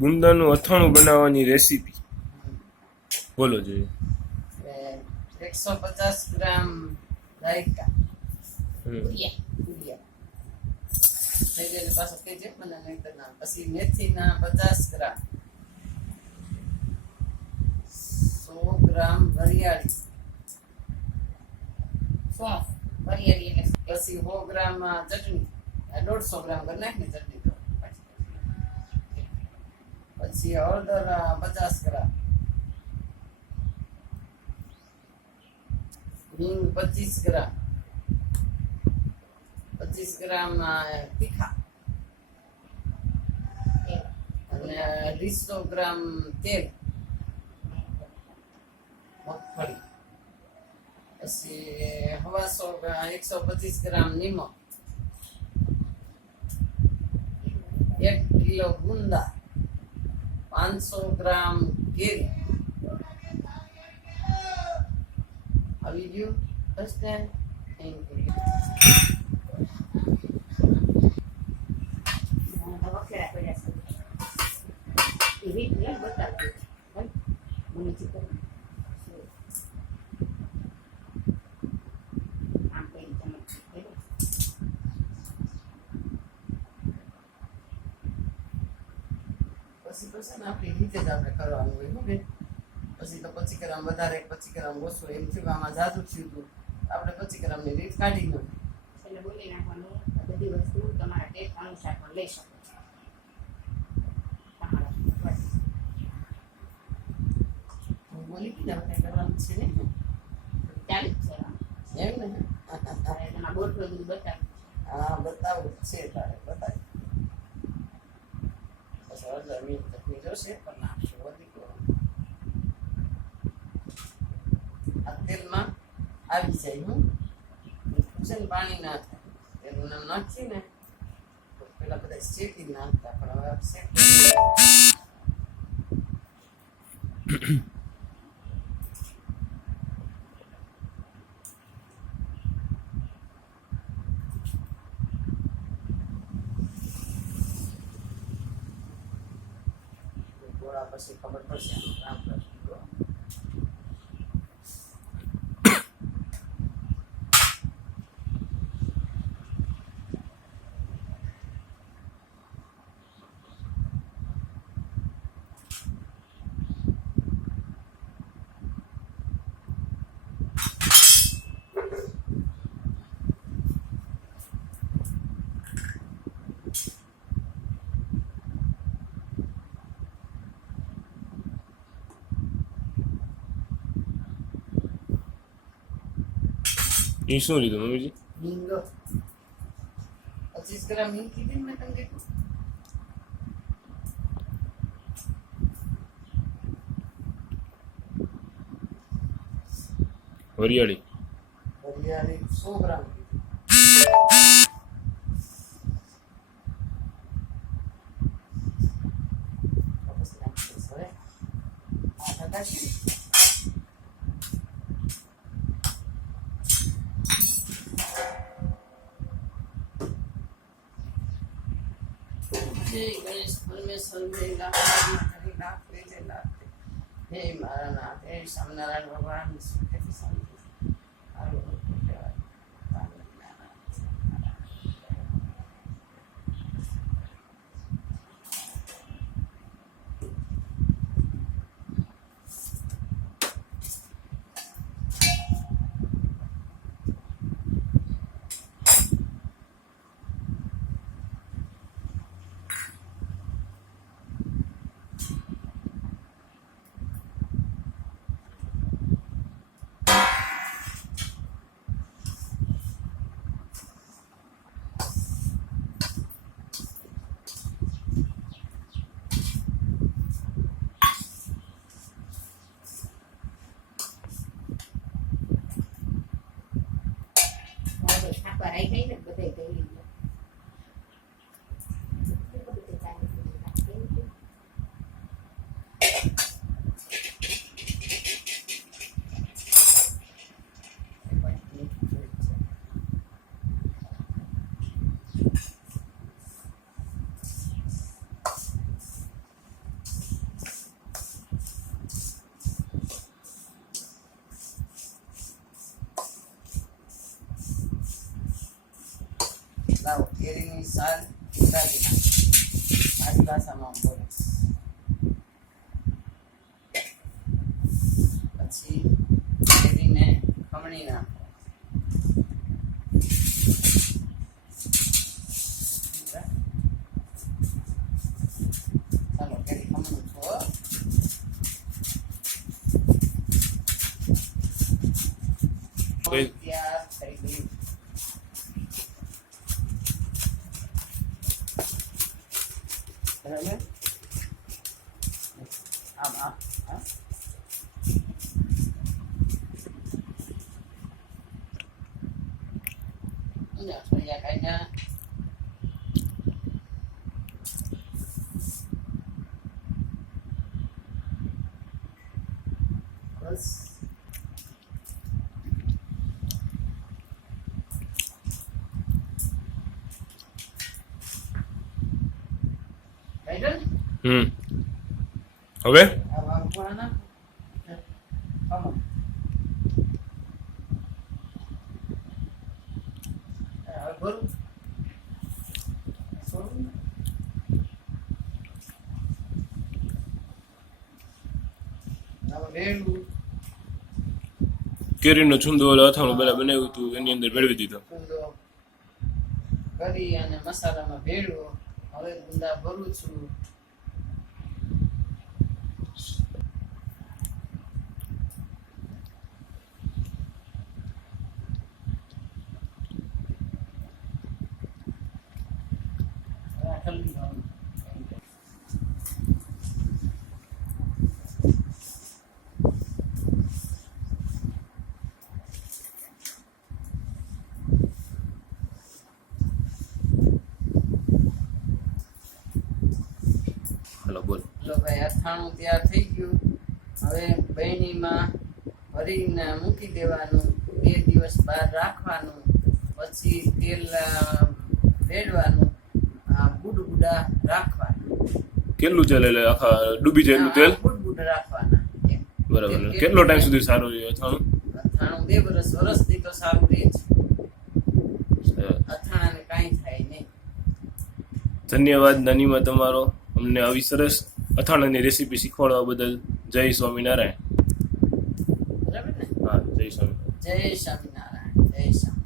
ગુંદાનું અથાણું બનાવવાની રેસીપી બોલો જોઈએ. 150 ગ્રામ રાયતા પાછો કેજે મને નહીં તો ના. પછી મેથીના 50 ગ્રામ, 100 ગ્રામ વરિયાળી, પછી 100 ગ્રામ ચટણી, 150 ગ્રામ કરી નાખ ને ચટણી તો. પછી હળદર 50 ગ્રામ, હિંગ 25 ગ્રામ, 25 ગ્રામ તીખા અને 250 ગ્રામ તેલ, મગફળી, પછી 125 ગ્રામ નિમક, 1 કિલો ગુંદા, 500 ગ્રામ કેરી. આવી ગયું ફર્સ્ટ ટાઈમ. Thank you. પછી આપણી રીતે જ આપણે કરવાનું હોય. શું બેન? પછી તો 25 ગ્રામ વધારે 25 ગ્રામ ઓછું એમ થયું. આમાં જાદુ થયું હતું. આપણે 25 ગ્રામની રીત કાઢી નાખી. એટલે બોલી નાખવાનું. બધી વસ્તુ તમારા ટેસ્ટ અનુસાર પણ લઈ શકો છો. હું બોલી કે આપણે કરવાનું છે ને ચાલુ જ છે એમ ને. એમાં ગોઠવો બધું બતાવું. હા બતાવું છે તારે બતાવી. પછી હળદર મીઠ ચટણી જોશે પણ નાખશું વધી ગયો. આ તેલમાં આવી જાય. હું છે ને પાણી ના થાય. તેલ નાખી ને તો પેલા બધા શેકી નાખતા પણ હવે શેકી ગોળા પછી ખબર પડશે આમ કામ કરશું. એ શું લીધું મમ્મીજી? હિંગ 25 ગ્રામ હિંગ કીધી ને મેં તમને કીધું. વરિયાળી 100 ગ્રામ જય ગણેશ પરમેશ્વર જય લાખ જય લાખ. હે મારા નાથ, હે સ્વામિનારાયણ ભગવાન સુખેથી શાંતિ. ભરાઈ ગઈ ને બધે ગઈ. લાવો કેરીની સાલ ઉતારી નાખો આજ ભાષામાં બોલે પછી કેરીને ખમણી નાખો ચાલો કેરી ખમણું છો તૈયાર થઈ ગયું બરાબર આમ આમ હા થોડી કાઢ્યા બસ કાઢ્યો ને હવે આ વાગવાના કમો હવે ભરું છોડું ને હવે વેડું કેરીનો છુંદો ઓલો અથાણું પેલા બનાવ્યું હતું એની અંદર ભેળવી દીધો. ગુંદો કરી અને મસાલામાં ભેળવો હવે ગુંદા ભરું છું હાલો બોલ. ચલો ભાઈ અથાણું તૈયાર થઈ ગયું હવે બહેણીમાં ભરીને મૂકી દેવાનું 2 દિવસ બહાર રાખવાનું પછી તેલ રેડવાનું બુડબુડા રાખવાના કેટલું ચાલે એટલે આખા ડૂબી જાય એટલું તેલ? બુડબુડા રાખવાના એમ. બરાબર. તેલ કેટલો ટાઈમ સુધી સારું રહે અથાણું? અથાણું 2 વર્ષથી તો સારું રહે છે અથાણાને કાંઈ થાય નહીં ધન્યવાદ નાનીમાં તમારો અમને આવી સરસ અથાણાની રેસીપી શીખવાડવા બદલ. જય સ્વામિનારાયણ. બરાબર ને હા, જય સ્વામિનારાયણ. જય સ્વામિનારાયણ જય સ્વામિનારાયણ